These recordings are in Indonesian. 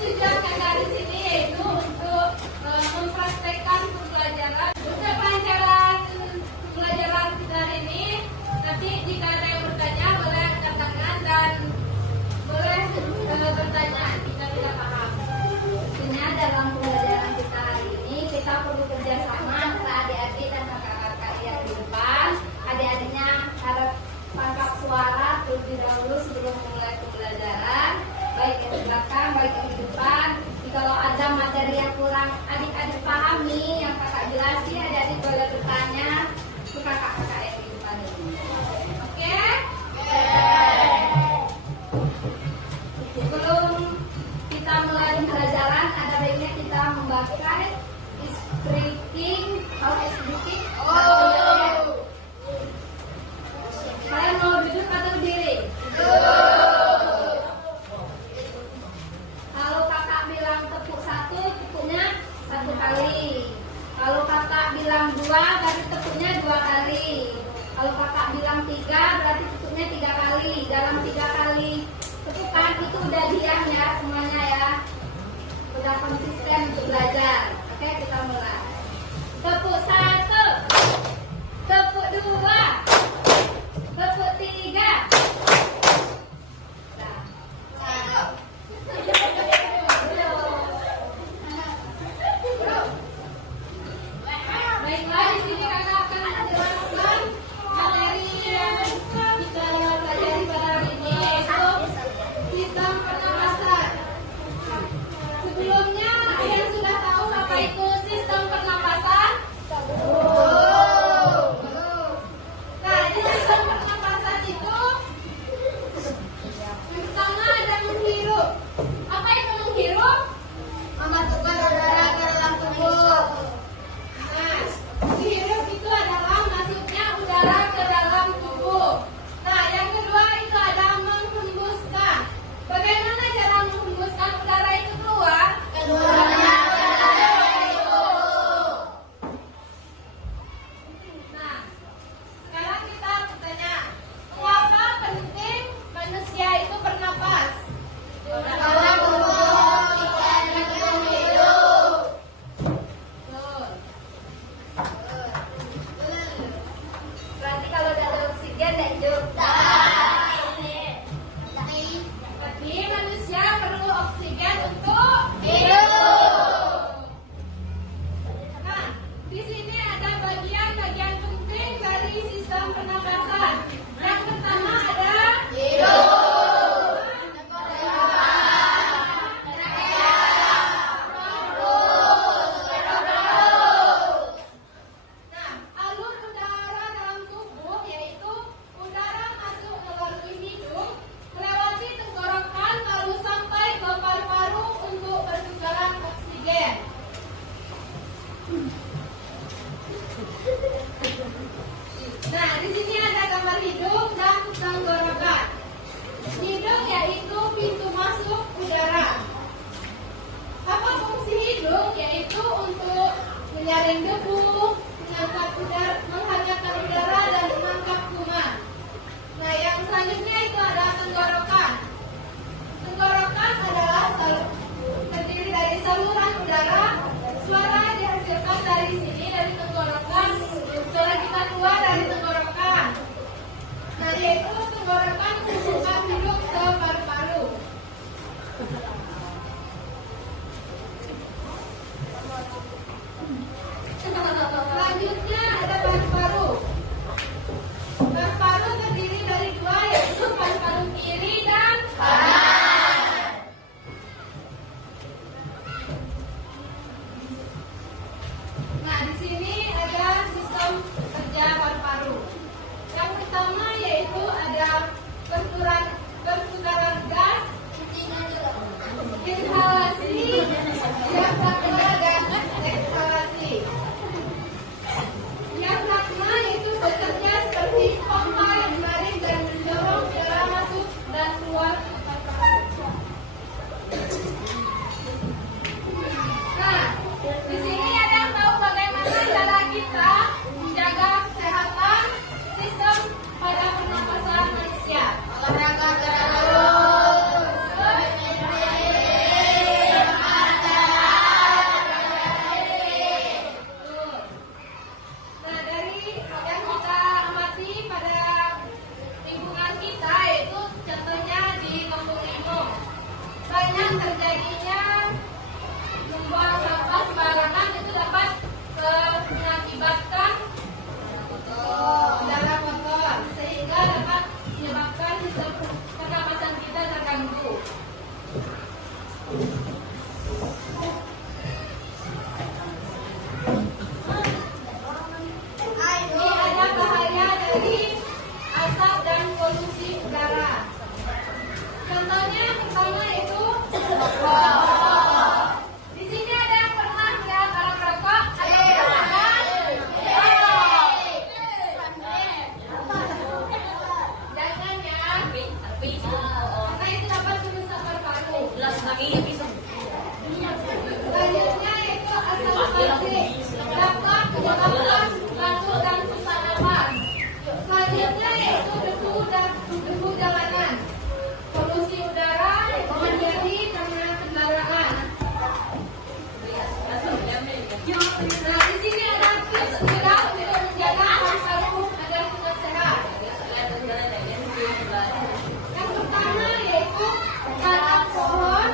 tujuan kakak di sini yaitu untuk mempraktekkan pembelajaran. Untuk pelajaran kita hari ini, nanti jika ada yang bertanya boleh angkat tangan dan boleh bertanya jika tidak paham. Intinya dalam pembelajaran kita hari ini kita perlu kerjasama antara adik-adik dan kakak-kakak yang di depan. Adik-adiknya harus pangkat suara terlebih dahulu sebelum memulai pembelajaran, baik yang di belakang, baik yang di depan. Kalau ada materi yang kurang adik-adik pahami, yang kakak jelasin, adik-adik boleh bertanya ke kakak-kakak yang di depan ini. Oke? Sebelum kita mulai pembelajaran, ada baiknya kita membaca speaking, how is speaking? Kalian mau duduk atau berdiri? Kalau kakak bilang tepuk satu, tepuknya satu kali. Kalau kakak bilang dua, berarti tepuknya dua kali. Kalau kakak bilang tiga, berarti tepuknya tiga kali. Dalam tiga kali tepukan itu udah diam ya semuanya ya. Udah konsisten untuk belajar. Oke, kita mulai. Tepuk satu, tepuk dua, tepuk tiga. Baiklah, di sini kakak akan menjelaskan materi yang kita pelajari pada hari ini, yaitu sistem pernapasan. Sebelumnya, kalian sudah tahu apa itu sistem pernapasan? Nah, di sistem pernapasan itu yang pertama ada menghirup. Apa itu menghirup? Memasukkan udara ke dalam tubuh. Nah, menghirup itu adalah masuknya udara ke dalam tubuh. Nah, yang kedua itu ada menghembuskan. Bagaimana cara menghembuskan udara itu keluar? Nah, sekarang kita bertanya, mengapa penting manusia itu bernapas? Karena tubuh kita hidup. Berarti kalau tidak ada oksigen tidak hidup. Tapi manusia perlu oksigen untuk hidup. Nah, di sini ada bagian-bagian penting dari sistem pernapasan. Yang pertama ada hidung. Nah, alur udara dalam tubuh yaitu udara masuk melalui hidung, melewati tenggorokan lalu sampai ke paru-paru untuk pertukaran oksigen. Nah, di sini ada gambar hidung dan tenggorokan. Hidung yaitu pintu masuk udara. Apa fungsi hidung? Yaitu untuk menyaring debu, menghangatkan udara dan menangkap kuman. Nah, yang selanjutnya itu ada tenggorokan. Tenggorokan adalah terdiri dari saluran udara. Suara dihasilkan dari sini, dari tenggorokan. Setelah kita keluar dari tenggorokan. Nah, yaitu tenggorokan menghubungkan hidung ke paru-paru. Di sini ada yang pernah ya barang merokok? Ada yang pernah? Jangan ya. Karena itu dapat merusak paru-paru. Selanjutnya itu asam lambung, dapat menyebabkan batuk dan susah napas. Selanjutnya yaitu debu jalanan, polusi udara terjadi karena kendaraan. Nah, di sini ada tips juga untuk menjaga paru-paru agar tetap sehat. Yang pertama yaitu tanam pohon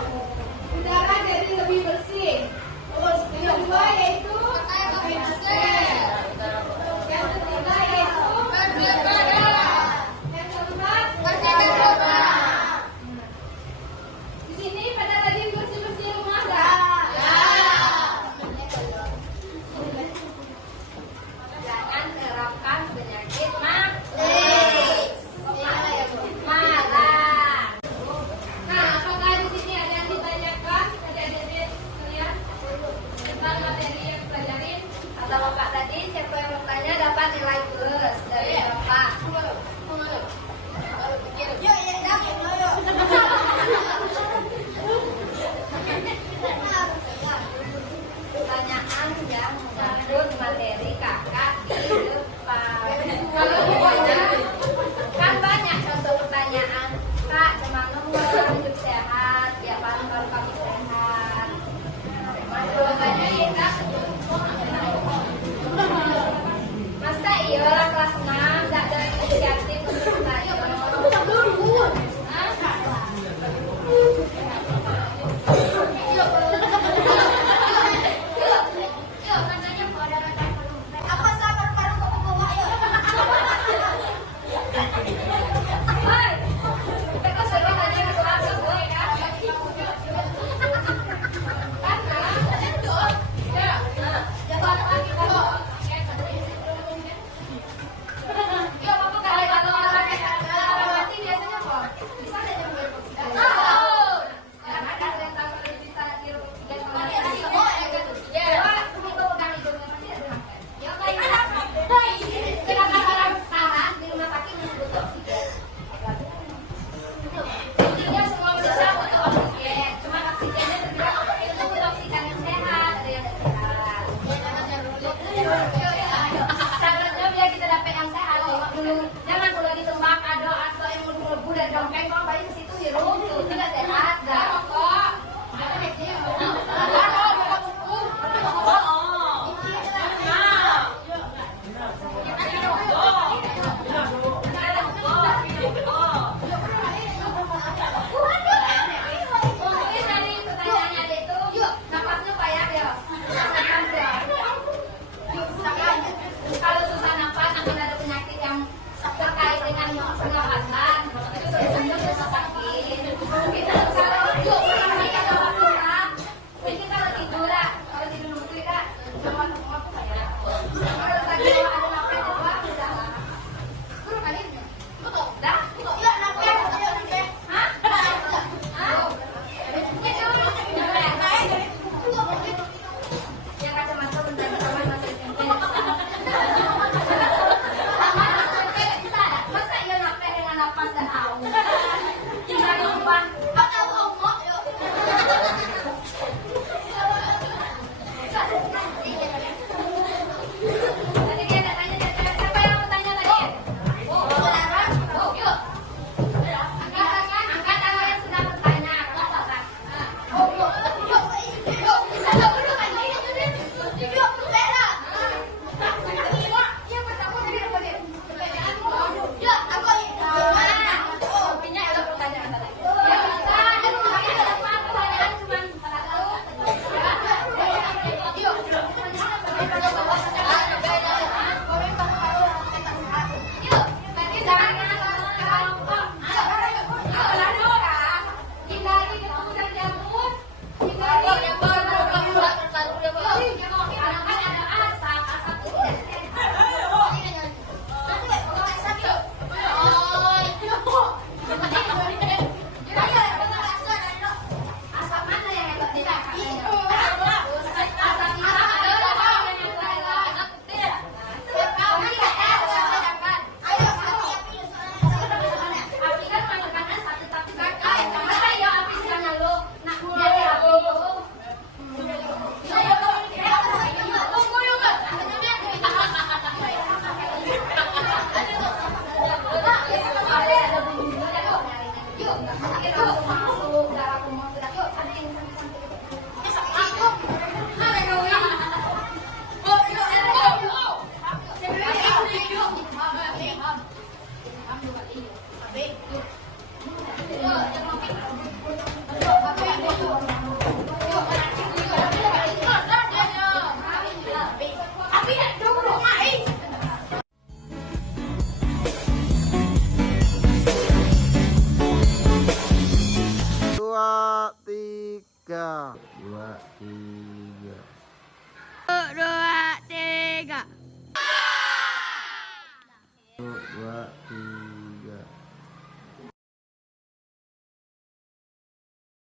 tiga, dua, tiga.